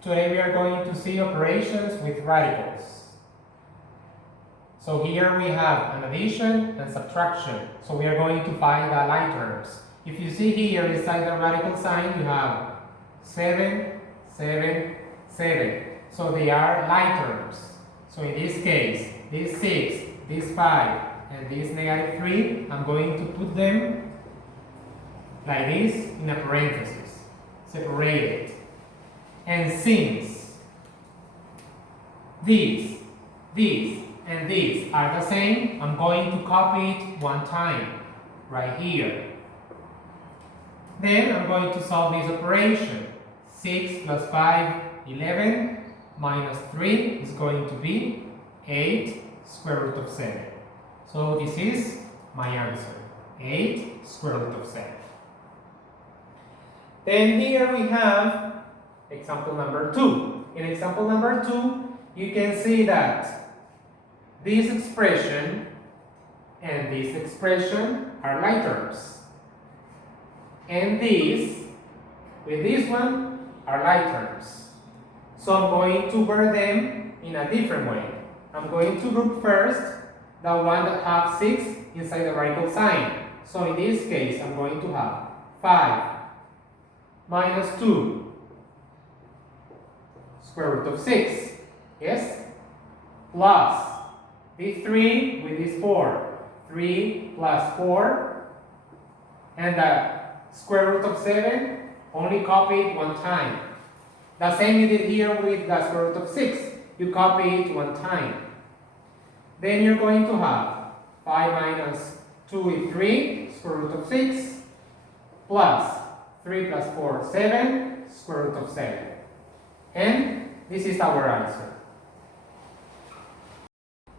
Today we are going to see operations with radicals. So here we have an addition and subtraction. So we are going to find the like terms. If you see here inside the radical sign, you have 7, 7, 7. So they are like terms. So in this case, this 6, this 5, and this negative 3, I'm going to put them like this in a parenthesis, separated. And since these, and these are the same, I'm going to copy it one time, right here. Then I'm going to solve this operation. 6 plus 5, 11, minus 3 is going to be 8 square root of 7. So this is my answer, 8 square root of 7. Then here we have example number 2. In example number 2, you can see that this expression and this expression are like terms. And these, with this one, are like terms. So I'm going to word them in a different way. I'm going to group first the one that have 6 inside the radical sign. So in this case, I'm going to have 5 minus 2 square root of 6, yes? Plus this 3 with this 4. 3 plus 4, and the square root of 7, only copy it one time. The same you did here with the square root of 6. You copy it one time. Then you're going to have 5 minus 2 is 3, square root of 6, plus 3 plus 4, 7, square root of 7. And this is our answer.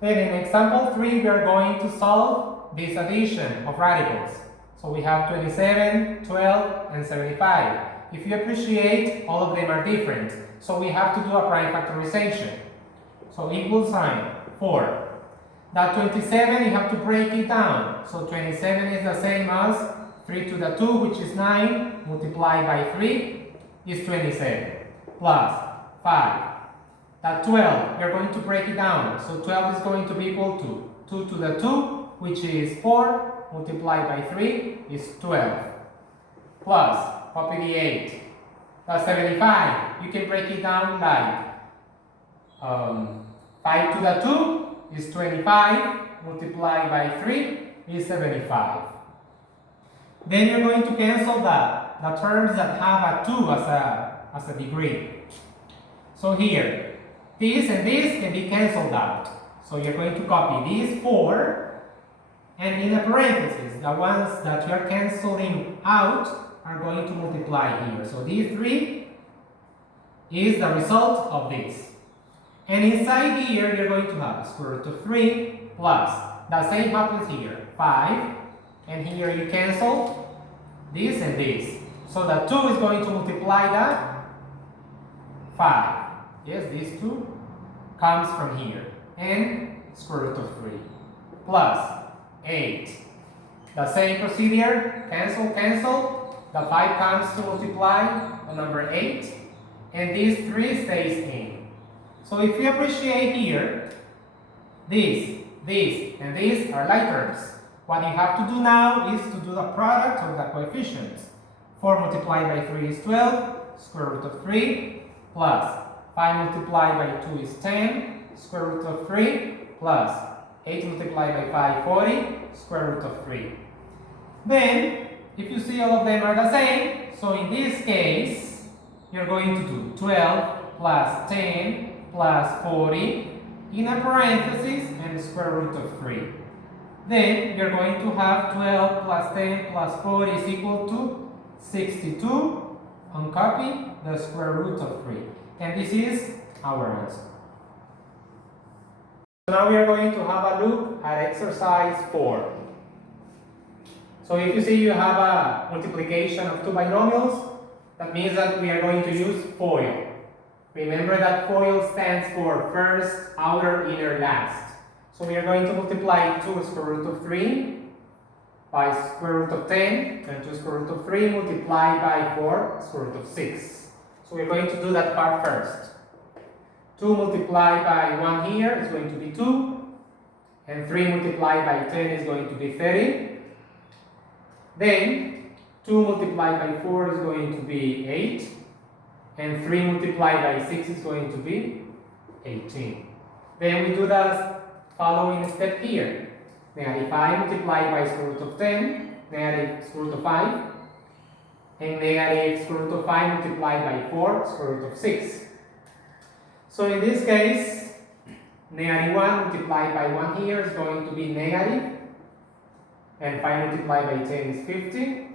Then in example 3, we are going to solve this addition of radicals. So we have 27, 12, and 75. If you appreciate, all of them are different. So we have to do a prime factorization. So equal sign, 4. That 27, you have to break it down. So 27 is the same as 3 to the 2, which is 9, multiplied by 3 is 27, plus 5. That 12, you're going to break it down. So 12 is going to be equal to 2 to the 2, which is 4, multiplied by 3 is 12. Plus, copy the 8. That's 75. You can break it down like 5 to the 2 is 25, multiplied by 3 is 75. Then you're going to cancel the terms that have a 2 as a degree. So here, this and this can be cancelled out. So you're going to copy these 4, and in a parenthesis, the ones that you are cancelling out are going to multiply here. So these 3 is the result of this. And inside here, you're going to have square root of 3 plus, the same happens here, 5, and here you cancel this and this. So the 2 is going to multiply the 5. Yes, these 2 comes from here. And square root of 3 plus 8. The same procedure, cancel, cancel. The 5 comes to multiply the number 8. And these 3 stays in. So if you appreciate here, this, and these are like terms. What you have to do now is to do the product of the coefficients. 4 multiplied by 3 is 12, square root of 3, plus 5 multiplied by 2 is 10, square root of 3, plus 8 multiplied by 5, 40, square root of 3. Then, if you see all of them are the same, so in this case, you're going to do 12 plus 10 plus 40 in a parenthesis and the square root of 3. Then you're going to have 12 plus 10 plus 40 is equal to 62. Uncopy the square root of 3. And this is our answer. So now we are going to have a look at exercise 4. So if you see you have a multiplication of 2 binomials, that means that we are going to use FOIL. Remember that FOIL stands for first, outer, inner, last. So we are going to multiply 2 square root of 3 by square root of 10, and 2 square root of 3 multiplied by 4 square root of 6. So we're going to do that part first. 2 multiplied by 1 here is going to be 2. And 3 multiplied by 10 is going to be 30. Then 2 multiplied by 4 is going to be 8. And 3 multiplied by 6 is going to be 18. Then we do the following step here. Negative 5 multiplied by square root of 10, negative square root of 5. And negative square root of 5 multiplied by 4, square root of 6. So in this case, negative 1 multiplied by 1 here is going to be negative, and 5 multiplied by 10 is 50.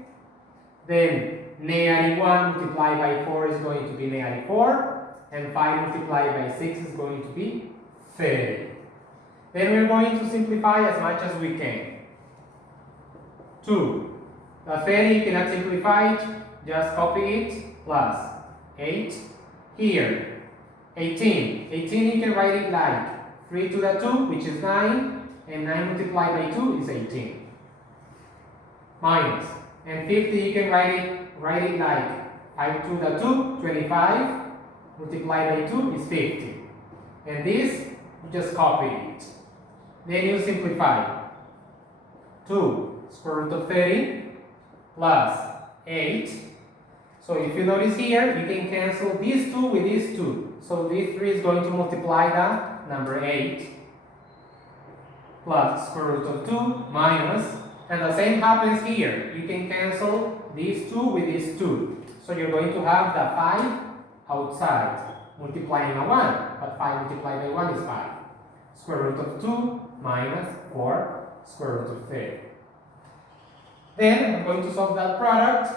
Then negative 1 multiplied by 4 is going to be negative 4, and 5 multiplied by 6 is going to be 30. Then we're going to simplify as much as we can. 2. The 30 you cannot simplify it, just copy it, plus 8 here. 18. 18 you can write it like 3 to the 2, which is 9, and 9 multiplied by 2 is 18. Minus. And 50 you can write it like 5 to the 2, 25, multiplied by 2 is 50. And this, you just copy it. Then you simplify. 2 square root of 30 plus 8. So if you notice here, you can cancel these 2 with these 2. So this 3 is going to multiply the number 8 plus square root of 2 minus, and the same happens here. You can cancel these 2 with these 2. So you're going to have the 5 outside, multiplying a 1, but 5 multiplied by 1 is 5. Square root of 2 minus 4 square root of 3. Then I'm going to solve that product.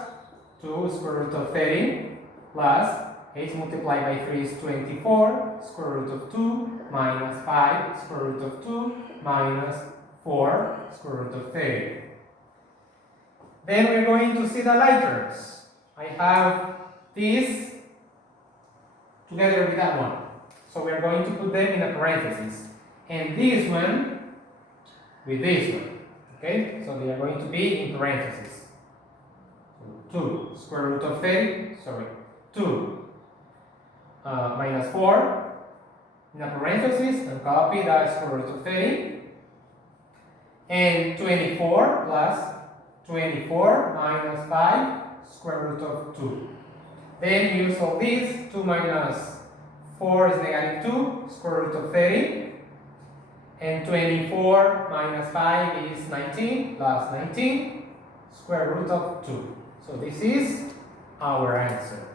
2 square root of 30 plus 8 multiplied by 3 is 24, square root of 2 minus 5 square root of 2 minus 4 square root of 30. Then we're going to see the like terms. I have this together with that one. So we're going to put them in a parenthesis. And this one with this one. Okay? So they are going to be in parenthesis. 2 square root of 30, 2 minus 4 in a parenthesis, and copy the square root of 30, and 24 plus 24 minus 5 square root of 2. Then you solve this. 2 minus 4 is negative 2 square root of 30, and 24 minus 5 is 19 plus 19 square root of 2. So this is our answer.